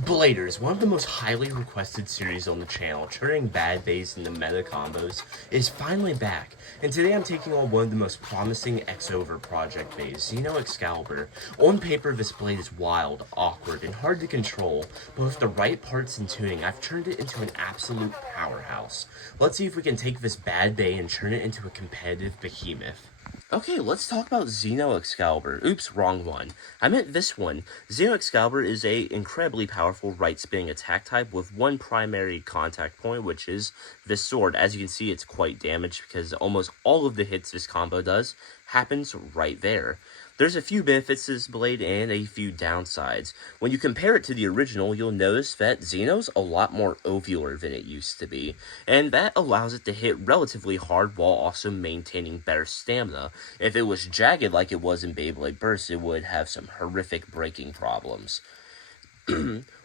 Bladers, one of the most highly requested series on the channel, turning bad Beys into meta combos, is finally back, and today I'm taking on one of the most promising X-Over project Beys, Xeno Xcalibur. On paper, this blade is wild, awkward, and hard to control, but with the right parts and tuning, I've turned it into an absolute powerhouse. Let's see if we can take this bad Bey and turn it into a competitive behemoth. Okay, let's talk about Xeno Xcalibur. Oops, wrong one. I meant this one. Xeno Xcalibur is a incredibly powerful right-spinning attack type with one primary contact point, which is this sword. As you can see, it's quite damaged because almost all of the hits this combo does happens right there. There's a few benefits to this blade and a few downsides. When you compare it to the original, you'll notice that Xeno's a lot more ovular than it used to be, and that allows it to hit relatively hard while also maintaining better stamina. If it was jagged like it was in Beyblade Burst, it would have some horrific breaking problems.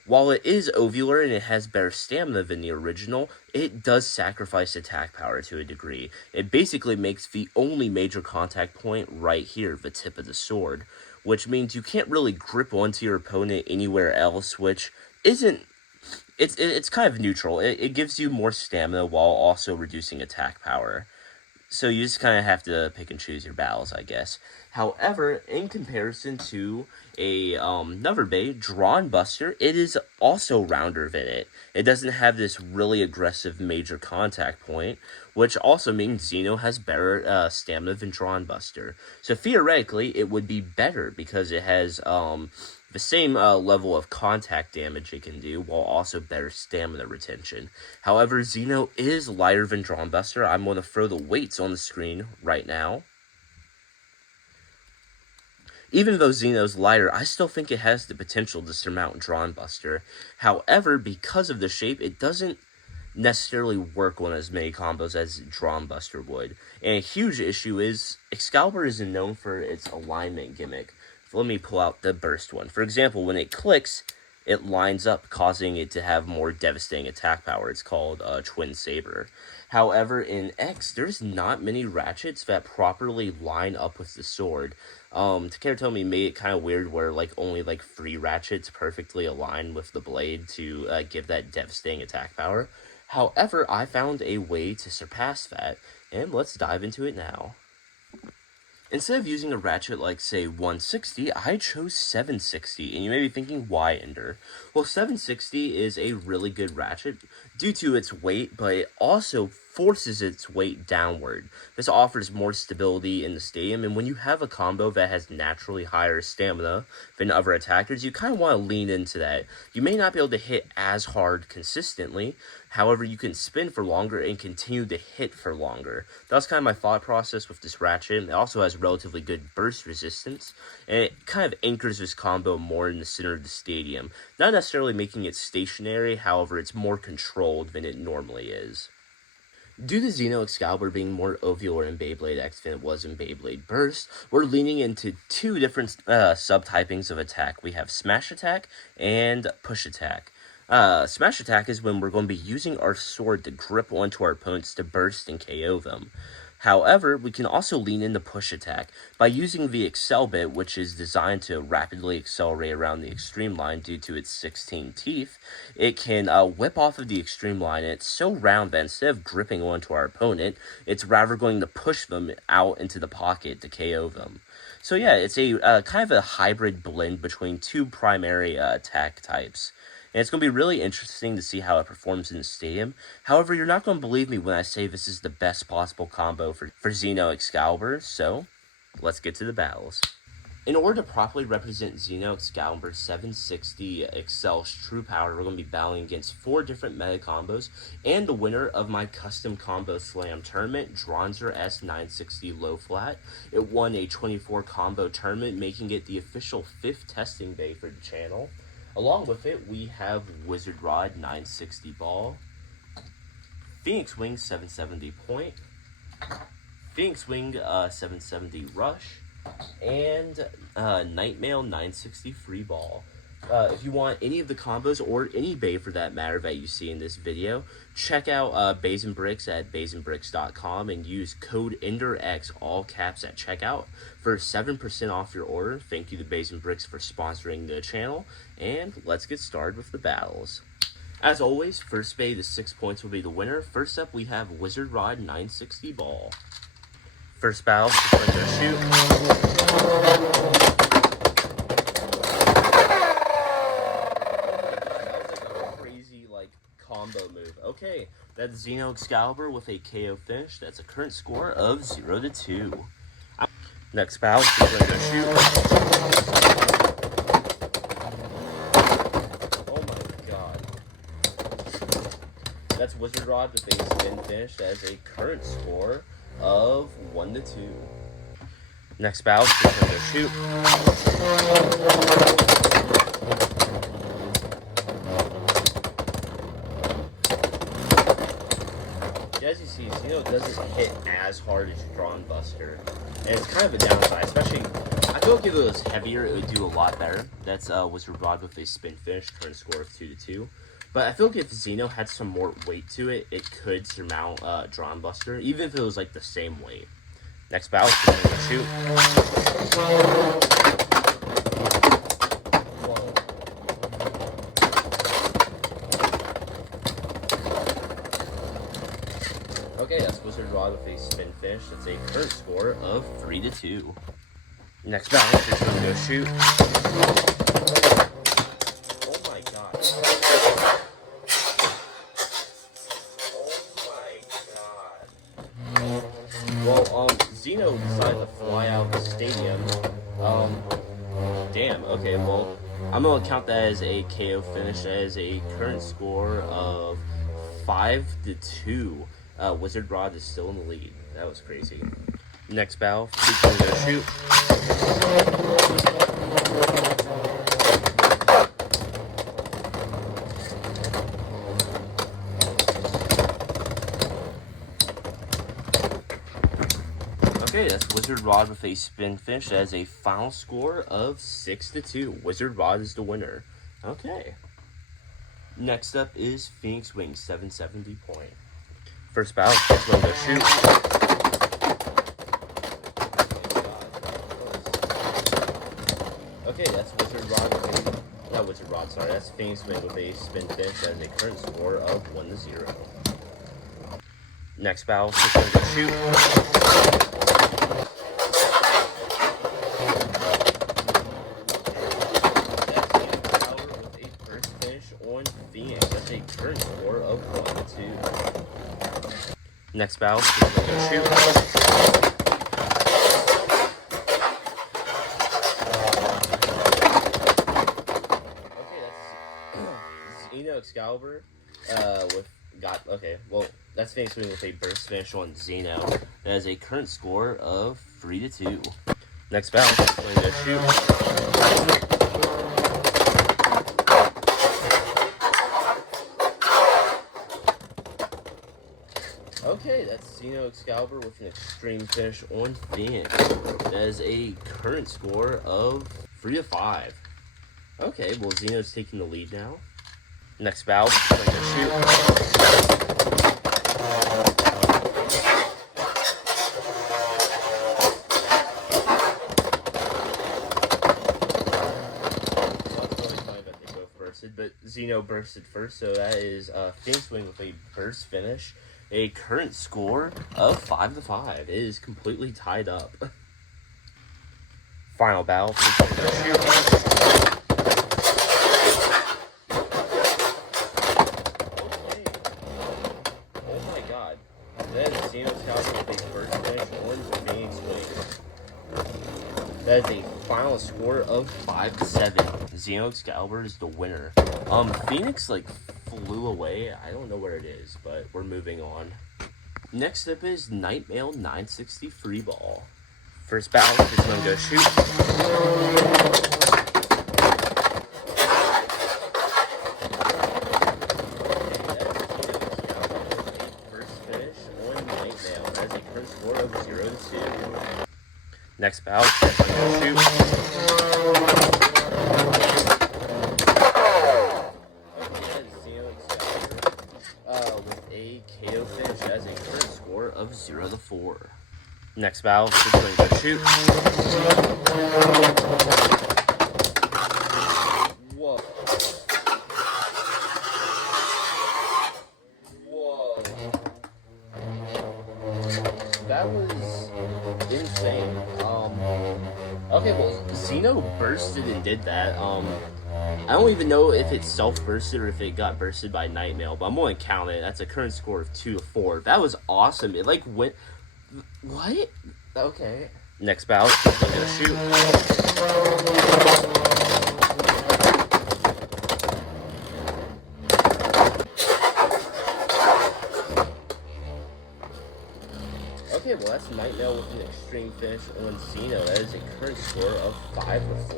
While it is ovular and it has better stamina than the original, it does sacrifice attack power to a degree. It basically makes the only major contact point right here, the tip of the sword, which means you can't really grip onto your opponent anywhere else, which isn't... It's kind of neutral. It gives you more stamina while also reducing attack power. So you just kind of have to pick and choose your battles, I guess. However, in comparison to another Bey, Drawn Buster, it is also rounder than it. It doesn't have this really aggressive major contact point, which also means Xeno has better stamina than Drawn Buster. So theoretically, it would be better because it has the same level of contact damage it can do, while also better stamina retention. However, Xeno is lighter than Drawn Buster. I'm going to throw the weights on the screen right now. Even though Xeno's lighter, I still think it has the potential to surmount Drawn Buster. However, because of the shape, it doesn't necessarily work on as many combos as Drawn Buster would. And a huge issue is, Excalibur is known for its alignment gimmick. Let me pull out the burst one. For example, when it clicks, it lines up, causing it to have more devastating attack power. It's called Twin Saber. However, in X, there's not many ratchets that properly line up with the sword. Takeru made it kind of weird where only 3 ratchets perfectly align with the blade to give that devastating attack power. However, I found a way to surpass that, and let's dive into it now. Instead of using a ratchet like, say, 160, I chose 760, and you may be thinking, why, Ender? Well, 760 is a really good ratchet due to its weight, but it also forces its weight downward. This offers more stability in the stadium, and when you have a combo that has naturally higher stamina than other attackers, you kind of want to lean into that. You may not be able to hit as hard consistently, however, you can spin for longer and continue to hit for longer. That's kind of my thought process with this ratchet. It also has relatively good burst resistance, and it kind of anchors this combo more in the center of the stadium. Not necessarily making it stationary, however, it's more controlled than it normally is. Due to Xeno Xcalibur being more ovular in Beyblade X than it was in Beyblade Burst, we're leaning into 2 different subtypings of attack. We have Smash Attack and Push Attack. Smash Attack is when we're going to be using our sword to grip onto our opponents to burst and KO them. However, we can also lean into Push Attack by using the Excel bit, which is designed to rapidly accelerate around the extreme line due to its 16 teeth. It can whip off of the extreme line, and it's so round that instead of gripping onto our opponent, it's rather going to push them out into the pocket to KO them. So yeah, it's a kind of a hybrid blend between 2 primary attack types. And it's going to be really interesting to see how it performs in the stadium. However, you're not going to believe me when I say this is the best possible combo for Xeno Xcalibur, so let's get to the battles. In order to properly represent Xeno Xcalibur 760 Excel's true power, we're going to be battling against 4 different meta combos, and the winner of my custom combo slam tournament, Dronzer S960 Low Flat. It won a 24 combo tournament, making it the official 5th testing day for the channel. Along with it, we have Wizard Rod 960 Ball, Phoenix Wing 770 Point, Phoenix Wing 770 Rush, and Nightmail 960 Free Ball. If you want any of the combos or any Bey for that matter that you see in this video, check out Beys and Bricks at beysandbricks.com and use code EnderX, all caps, at checkout for 7% off your order. Thank you to Beys and Bricks for sponsoring the channel, and let's get started with the battles. As always, first Bey to 6 points will be the winner. First up, we have Wizard Rod 960 Ball. First battle, just let go shoot. Combo move. Okay, that's Xeno Xcalibur with a KO finish. That's a current score of 0-2. Next battle, she's going to go shoot. Oh my god. That's Wizard Rod with a spin finish. That is a current score of 1-2. Next battle, she's going to go shoot. As you see, Xeno doesn't hit as hard as Drawn Buster, and it's kind of a downside, especially, I feel like if it was heavier, it would do a lot better. That's Wizard Rod with a spin finish, current score of 2-2. But I feel like if Xeno had some more weight to it, it could surmount Drawn Buster, even if it was like the same weight. Next battle, she's going to shoot. Okay, that's Wizard Rod with a spin finish. That's a current score of 3-2. Next battle, she's going to go shoot. Oh my god. Oh my god. Well, Xeno decided to fly out of the stadium. Damn, okay, well, I'm going to count that as a KO finish. That is a current score of 5-2. Wizard Rod is still in the lead. That was crazy. Next battle, she's going to go shoot. Okay, that's Wizard Rod with a spin finish. That is a final score of 6-2. Wizard Rod is the winner. Okay. Next up is Phoenix Wing 770 point. First battle, she's going to go shoot. Okay, that's Wizard Rod with a, not Wizard Rod, sorry, that's Phoenix Wing with a spin finish. That is a current score of 1-0. Next battle, she's going to go shoot. That's a current score of 1-2. Next battle, she's going to go shoot. Okay, that's Xeno Xcalibur that's Phoenix Wing with a burst finish on Xeno. That is a current score of 3-2. Next battle, she's going to go shoot. Okay, that's Xeno Xcalibur with an extreme finish on Phoenix. That is a current score of 3-5. Okay, well, Xeno's taking the lead now. Next battle, she's going to shoot. But Xeno bursted first, so that is Phoenix Wing with a burst finish. A current score of 5-5. It is completely tied up. Final battle. Okay. Oh my god. That is Xeno Xcalibur with a first finish on Phoenix Wing. That is a final score of 5-7. Xeno Xcalibur is the winner. Phoenix flew away. I don't know where it is, but we're moving on. Next up is Nightmail 960 Free Ball. First battle is going to go shoot. First finish on Nightmail. That is a current score of 0-2. Next battle is going to go shoot. KO finish has a current score of 0-4. Next battle, going to shoot. Whoa. Whoa. That was insane. Okay, well, Xeno bursted and did that. I don't even know if it self-bursted or if it got bursted by Nightmail, but I'm going to count it. That's a current score of 2-4. That was awesome. It, like, went... What? Okay. Next battle, I'm going to shoot. Okay, well, that's Nightmail with an extreme finish on Xeno. That is a current score of 5-4.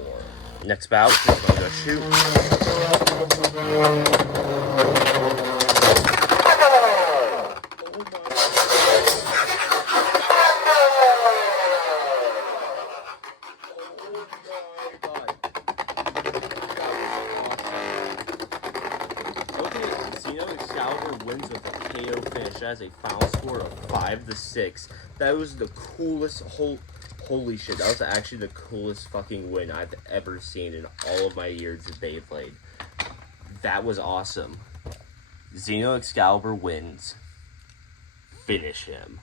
Next bout, I'm gonna shoot. Okay, Xeno Xcalibur wins with a KO finish. That has a final score of 5-6. That was the coolest holy shit, that was actually the coolest fucking win I've ever seen in all of my years of Beyblade. That was awesome. Xeno Xcalibur wins. Finish him.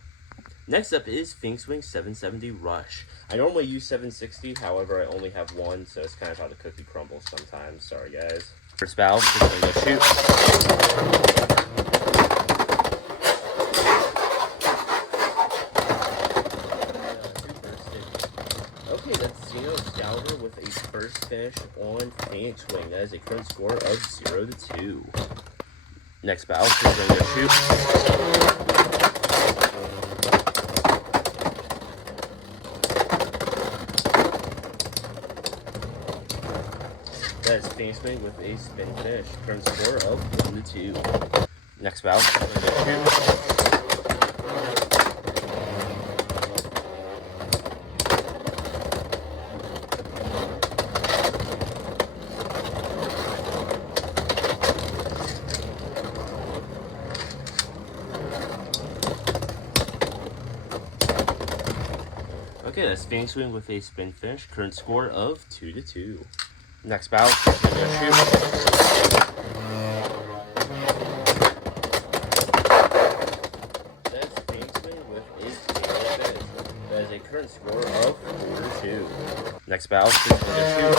Next up is Finks Wing 770 Rush. I normally use 760, however I only have one, so it's kind of how the cookie crumbles sometimes. Sorry guys. First battle, just gonna go shoot. Okay, that's Xeno Xcalibur with a first finish on Phoenix Wing. That is a current score of 0-2. Next battle, we're going to shoot. That is Phoenix Wing with a spin finish. Current score of 1-2. Next battle, we're going to shoot. Okay, that's Phoenix Wing with a spin finish. Current score of 2-2. Next battle, we're going to shoot. That's Phoenix Wing with a spin finish. That is a current score of 4-2. Next battle, we're going to shoot.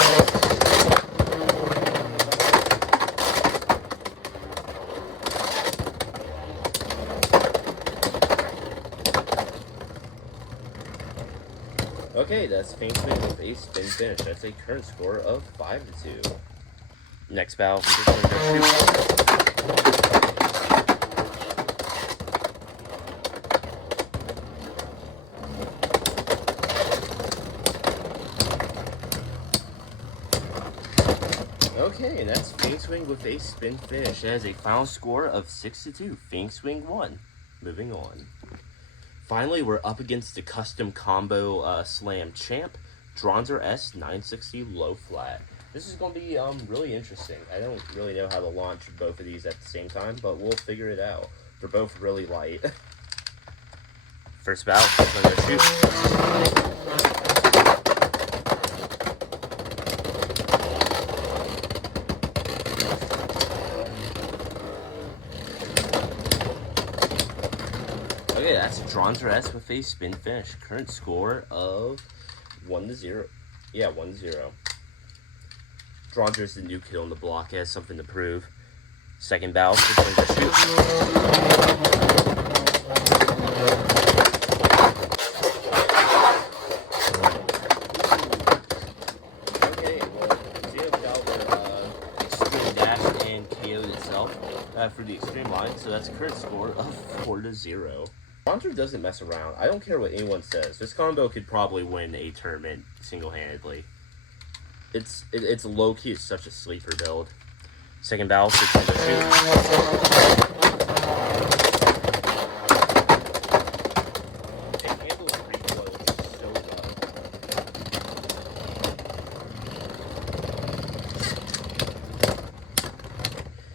Okay, that's Phoenix Wing with a spin finish. That's a current score of 5-2. Next battle, we're going to shoot. Okay, and that's Phoenix Wing with a spin finish. It has a final score of 6-2. Phoenix Wing won. Moving on. Finally, we're up against the custom combo slam champ, Dronzer S 960 low flat. This is going to be really interesting. I don't really know how to launch both of these at the same time, but we'll figure it out. They're both really light. First battle, I'm going to shoot. Okay, that's Dronzer S with a spin finish. Current score of 1-0. Yeah, 1-0. Dronzer's the new kid on the block. He has something to prove. Second battle, we're going to shoot. Okay, well, Xeno Xcalibur extreme dash and KO'd itself for the extreme line, so that's a current score of 4-0. Dronzer doesn't mess around. I don't care what anyone says. This combo could probably win a tournament single-handedly. It's low-key. It's such a sleeper build. Second battle, shoot. It handles recoil so well.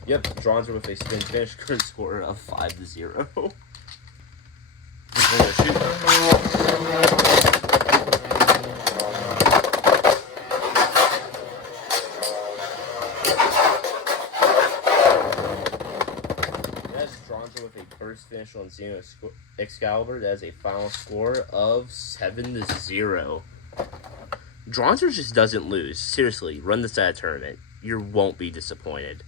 Yep, Dronzer with a spin finish, current score of 5-0. That's Dronzer with a burst finish on Xeno Xcalibur. That is a final score of 7-0. Dronzer just doesn't lose. Seriously, run this at a tournament. You won't be disappointed.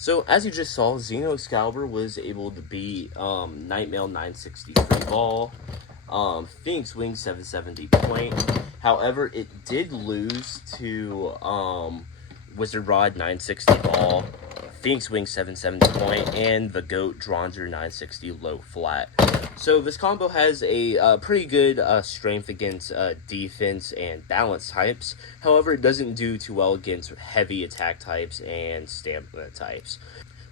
So, as you just saw, Xeno Xcalibur was able to beat Nightmail 963 Ball, Phoenix Wing 770 Point. However, it did lose to Wizard Rod 960 Ball, Phoenix Wing 770 Point, and the GOAT Dronzer 960 Low Flat. So this combo has a pretty good strength against defense and balance types. However, it doesn't do too well against heavy attack types and stamina types.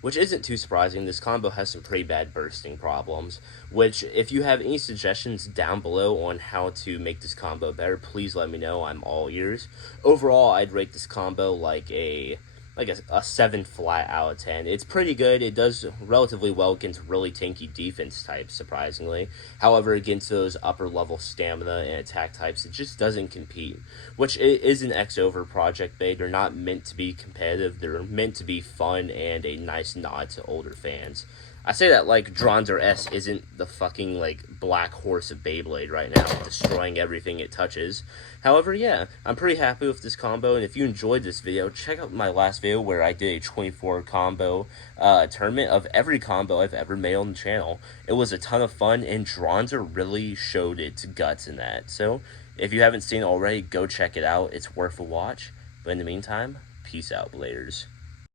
Which isn't too surprising. This combo has some pretty bad bursting problems. Which, if you have any suggestions down below on how to make this combo better, please let me know. I'm all ears. Overall, I'd rate this combo like a 7 flat out of 10. It's pretty good. It does relatively well against really tanky defense types, surprisingly. However, against those upper level stamina and attack types, it just doesn't compete. Which is an X-Over project, Bay. They're not meant to be competitive. They're meant to be fun and a nice nod to older fans. I say that like Dronzer S isn't the fucking, like, black horse of Beyblade right now, destroying everything it touches. However, yeah, I'm pretty happy with this combo, and if you enjoyed this video, check out my last video where I did a 24 combo tournament of every combo I've ever made on the channel. It was a ton of fun, and Dronzer really showed its guts in that. So, if you haven't seen it already, go check it out. It's worth a watch. But in the meantime, peace out, Bladers.